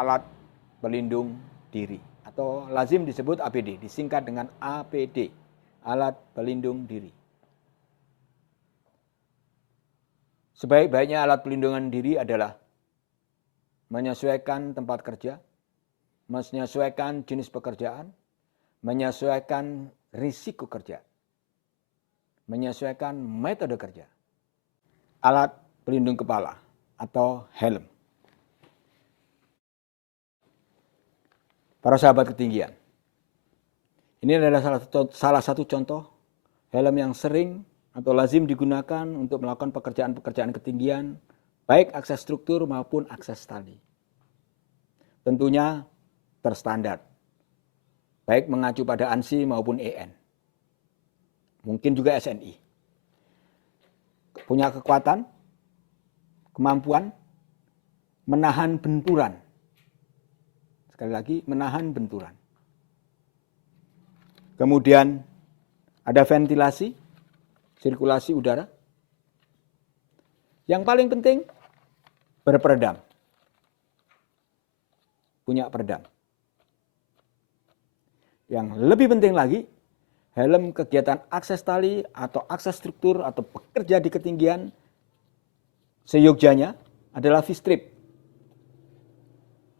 alat pelindung diri atau lazim disebut APD, disingkat dengan APD, alat pelindung diri. Sebaik-baiknya alat pelindungan diri adalah menyesuaikan tempat kerja, menyesuaikan jenis pekerjaan, menyesuaikan risiko kerja, menyesuaikan metode kerja. Alat pelindung kepala atau helm. Para sahabat ketinggian, ini adalah salah satu contoh helm yang sering atau lazim digunakan untuk melakukan pekerjaan-pekerjaan ketinggian, baik akses struktur maupun akses tali. Tentunya terstandar, baik mengacu pada ANSI maupun EN. Mungkin juga SNI. Punya kekuatan, kemampuan menahan benturan. Sekali lagi, menahan benturan. Kemudian ada ventilasi, sirkulasi udara. Yang paling penting, berperedam. Punya peredam. Yang lebih penting lagi, helm kegiatan akses tali atau akses struktur atau bekerja di ketinggian, seyogyanya adalah V-strip.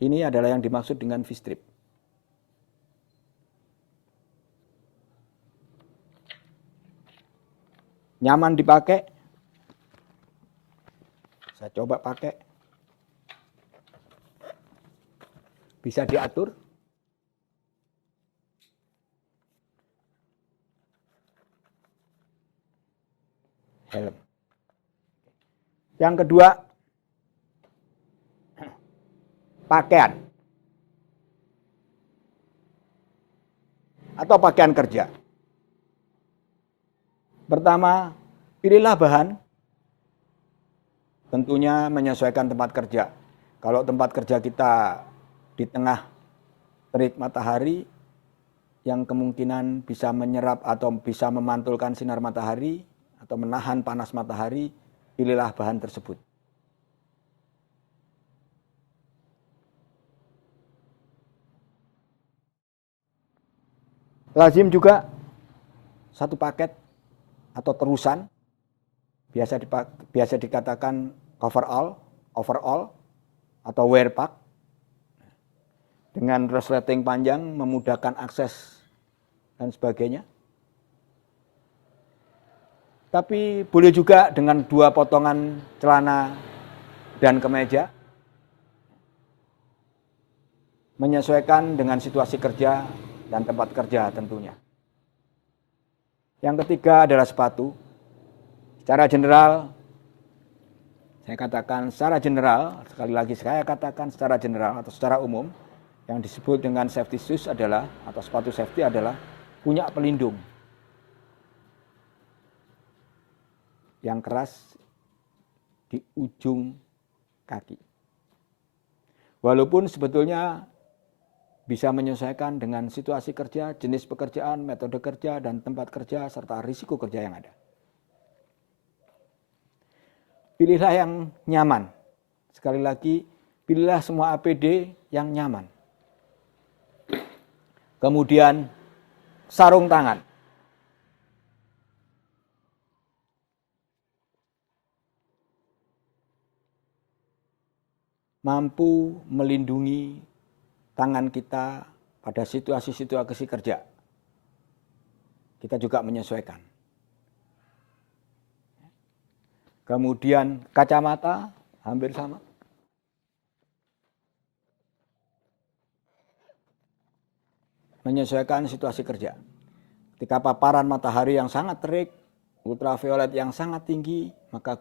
Ini adalah yang dimaksud dengan V-strip. Nyaman dipakai. Saya coba pakai. Bisa diatur. Helm. Yang kedua, pakaian atau pakaian kerja. Pertama, pilihlah bahan, tentunya menyesuaikan tempat kerja. Kalau tempat kerja kita di tengah terik matahari, yang kemungkinan bisa menyerap atau bisa memantulkan sinar matahari atau menahan panas matahari, pilihlah bahan tersebut. Lazim juga satu paket atau terusan, biasa dikatakan overall atau wear pack, dengan resleting panjang memudahkan akses dan sebagainya. Tapi boleh juga dengan 2 potongan celana dan kemeja, menyesuaikan dengan situasi kerja dan tempat kerja tentunya. Yang ketiga adalah sepatu. Secara general, sekali lagi saya katakan secara general atau secara umum, yang disebut dengan safety shoes adalah, atau sepatu safety adalah punya pelindung yang keras di ujung kaki. Walaupun sebetulnya bisa menyesuaikan dengan situasi kerja, jenis pekerjaan, metode kerja, dan tempat kerja, serta risiko kerja yang ada. Pilihlah yang nyaman. Sekali lagi, pilihlah semua APD yang nyaman. Kemudian, sarung tangan. Mampu melindungi tangan kita pada situasi-situasi kerja. Kita juga menyesuaikan. Kemudian kacamata hampir sama. Menyesuaikan situasi kerja. Ketika paparan matahari yang sangat terik, ultraviolet yang sangat tinggi, maka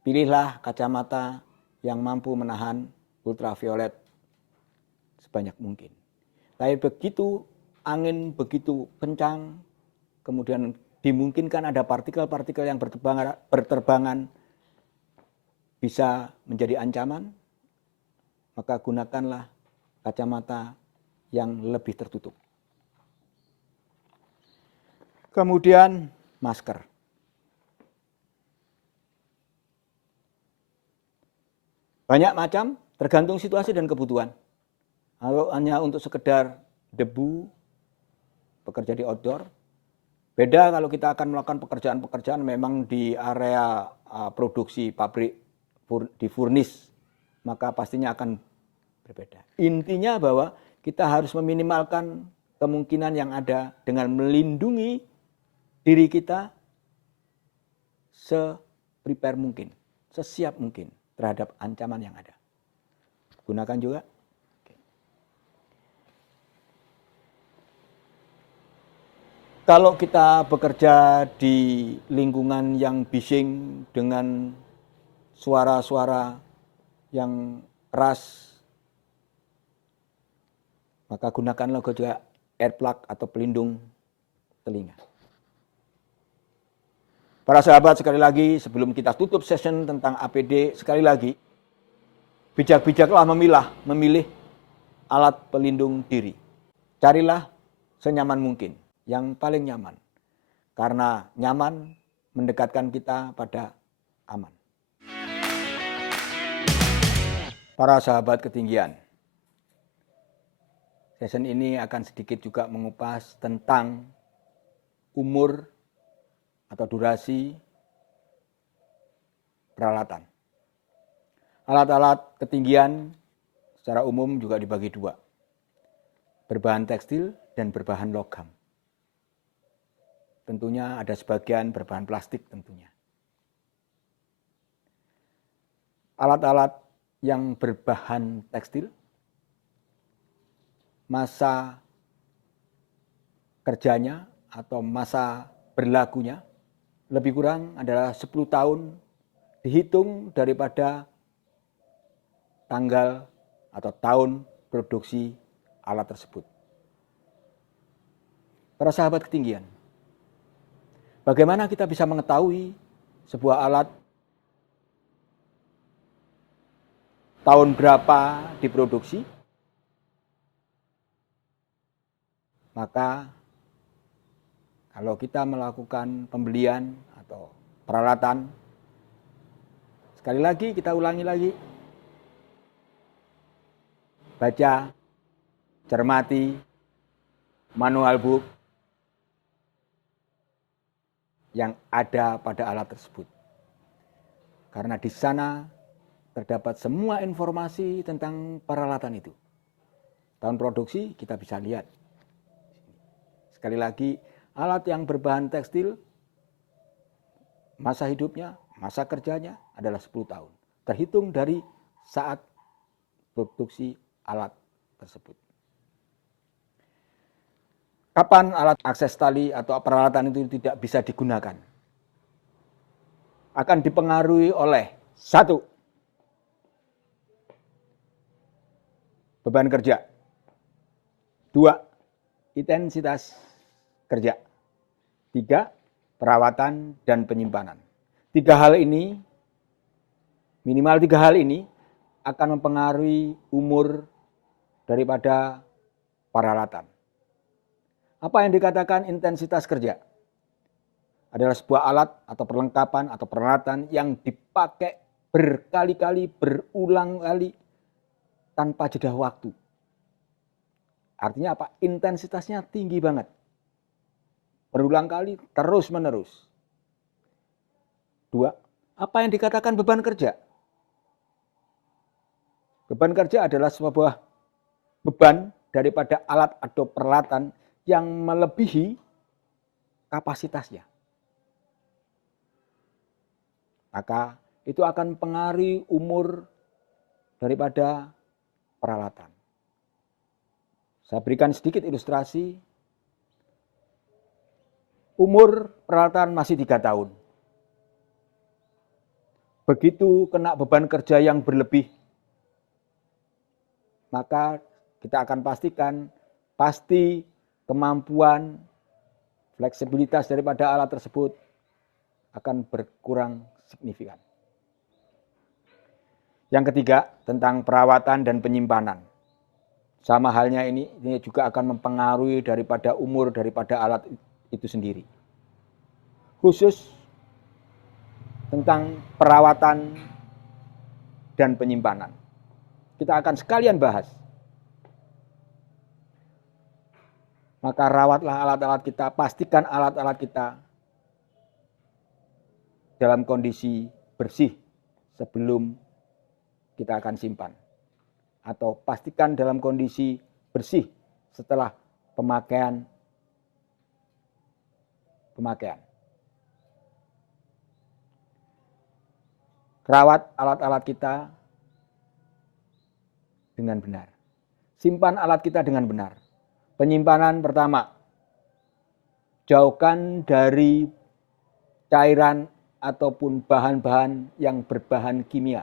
pilihlah kacamata yang mampu menahan ultraviolet sebanyak mungkin. Tapi begitu angin begitu kencang, kemudian dimungkinkan ada partikel-partikel yang berterbangan bisa menjadi ancaman, maka gunakanlah kacamata yang lebih tertutup. Kemudian masker. Banyak macam, Tergantung situasi dan kebutuhan. Kalau hanya untuk sekedar debu, bekerja di outdoor, beda kalau kita akan melakukan pekerjaan-pekerjaan memang di area produksi pabrik di furnis, maka pastinya akan berbeda. Intinya bahwa kita harus meminimalkan kemungkinan yang ada dengan melindungi diri kita se-prepare mungkin, sesiap mungkin terhadap ancaman yang ada. Gunakan juga. Kalau kita bekerja di lingkungan yang bising dengan suara-suara yang keras, maka gunakanlah juga earplug atau pelindung telinga. Para sahabat, sekali lagi sebelum kita tutup session tentang APD, sekali lagi bijak-bijaklah memilih alat pelindung diri. Carilah senyaman mungkin, yang paling nyaman. Karena nyaman mendekatkan kita pada aman. Para sahabat ketinggian, session ini akan sedikit juga mengupas tentang umur atau durasi peralatan. Alat-alat ketinggian secara umum juga dibagi dua, berbahan tekstil dan berbahan logam. Tentunya ada sebagian berbahan plastik tentunya. Alat-alat yang berbahan tekstil, masa kerjanya atau masa berlakunya lebih kurang adalah 10 tahun dihitung daripada tanggal atau tahun produksi alat tersebut. Para sahabat ketinggian, bagaimana kita bisa mengetahui sebuah alat tahun berapa diproduksi? Maka kalau kita melakukan pembelian atau peralatan, sekali lagi kita ulangi lagi, baca, cermati, manual book yang ada pada alat tersebut. Karena di sana terdapat semua informasi tentang peralatan itu. Tahun produksi kita bisa lihat. Sekali lagi, alat yang berbahan tekstil, masa hidupnya, masa kerjanya adalah 10 tahun. Terhitung dari saat produksi alat tersebut. Kapan alat akses tali atau peralatan itu tidak bisa digunakan? Akan dipengaruhi oleh 1. Beban kerja. 2. Intensitas kerja. 3. Perawatan dan penyimpanan. Minimal 3 hal ini akan mempengaruhi umur daripada peralatan. Apa yang dikatakan intensitas kerja? Adalah sebuah alat atau perlengkapan atau peralatan yang dipakai berkali-kali, berulang kali tanpa jeda waktu. Artinya apa? Intensitasnya tinggi banget. Berulang kali, terus menerus. 2. Apa yang dikatakan beban kerja? Beban kerja adalah sebuah beban daripada alat atau peralatan yang melebihi kapasitasnya. Maka itu akan mempengaruhi umur daripada peralatan. Saya berikan sedikit ilustrasi. Umur peralatan masih 3 tahun. Begitu kena beban kerja yang berlebih, maka kita akan pastikan pasti kemampuan fleksibilitas daripada alat tersebut akan berkurang signifikan. Yang ketiga, tentang perawatan dan penyimpanan. Sama halnya ini juga akan mempengaruhi daripada umur daripada alat itu sendiri. Khusus tentang perawatan dan penyimpanan. Kita akan sekalian bahas. Maka rawatlah alat-alat kita, pastikan alat-alat kita dalam kondisi bersih sebelum kita akan simpan. Atau pastikan dalam kondisi bersih setelah pemakaian. Rawat alat-alat kita dengan benar. Simpan alat kita dengan benar. Penyimpanan pertama, jauhkan dari cairan ataupun bahan-bahan yang berbahan kimia.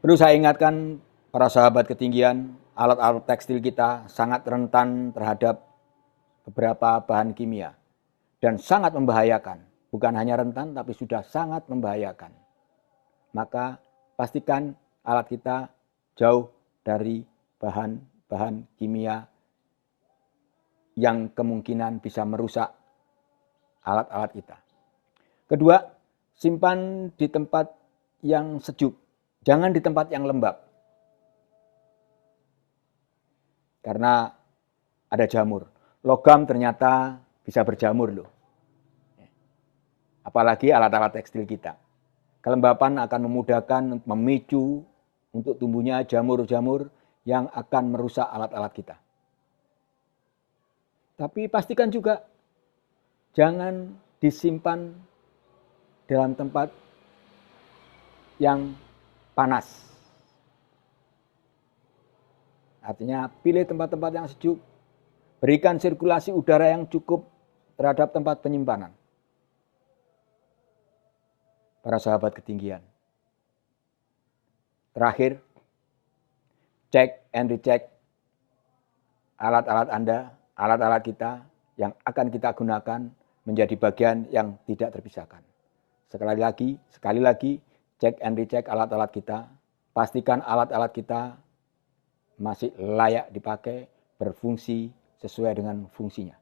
Perlu saya ingatkan para sahabat ketinggian, alat-alat tekstil kita sangat rentan terhadap beberapa bahan kimia dan sangat membahayakan. Bukan hanya rentan, tapi sudah sangat membahayakan. Maka pastikan alat kita jauh dari bahan-bahan kimia yang kemungkinan bisa merusak alat-alat kita. Kedua, simpan di tempat yang sejuk. Jangan di tempat yang lembab. Karena ada jamur. Logam ternyata bisa berjamur loh. Apalagi alat-alat tekstil kita. Kelembapan akan memudahkan, memicu untuk tumbuhnya jamur-jamur yang akan merusak alat-alat kita. Tapi pastikan juga jangan disimpan dalam tempat yang panas. Artinya pilih tempat-tempat yang sejuk, berikan sirkulasi udara yang cukup terhadap tempat penyimpanan. Para sahabat ketinggian. Terakhir, cek and recheck alat-alat Anda, alat-alat kita yang akan kita gunakan menjadi bagian yang tidak terpisahkan. Sekali lagi, cek and recheck alat-alat kita. Pastikan alat-alat kita masih layak dipakai, berfungsi sesuai dengan fungsinya.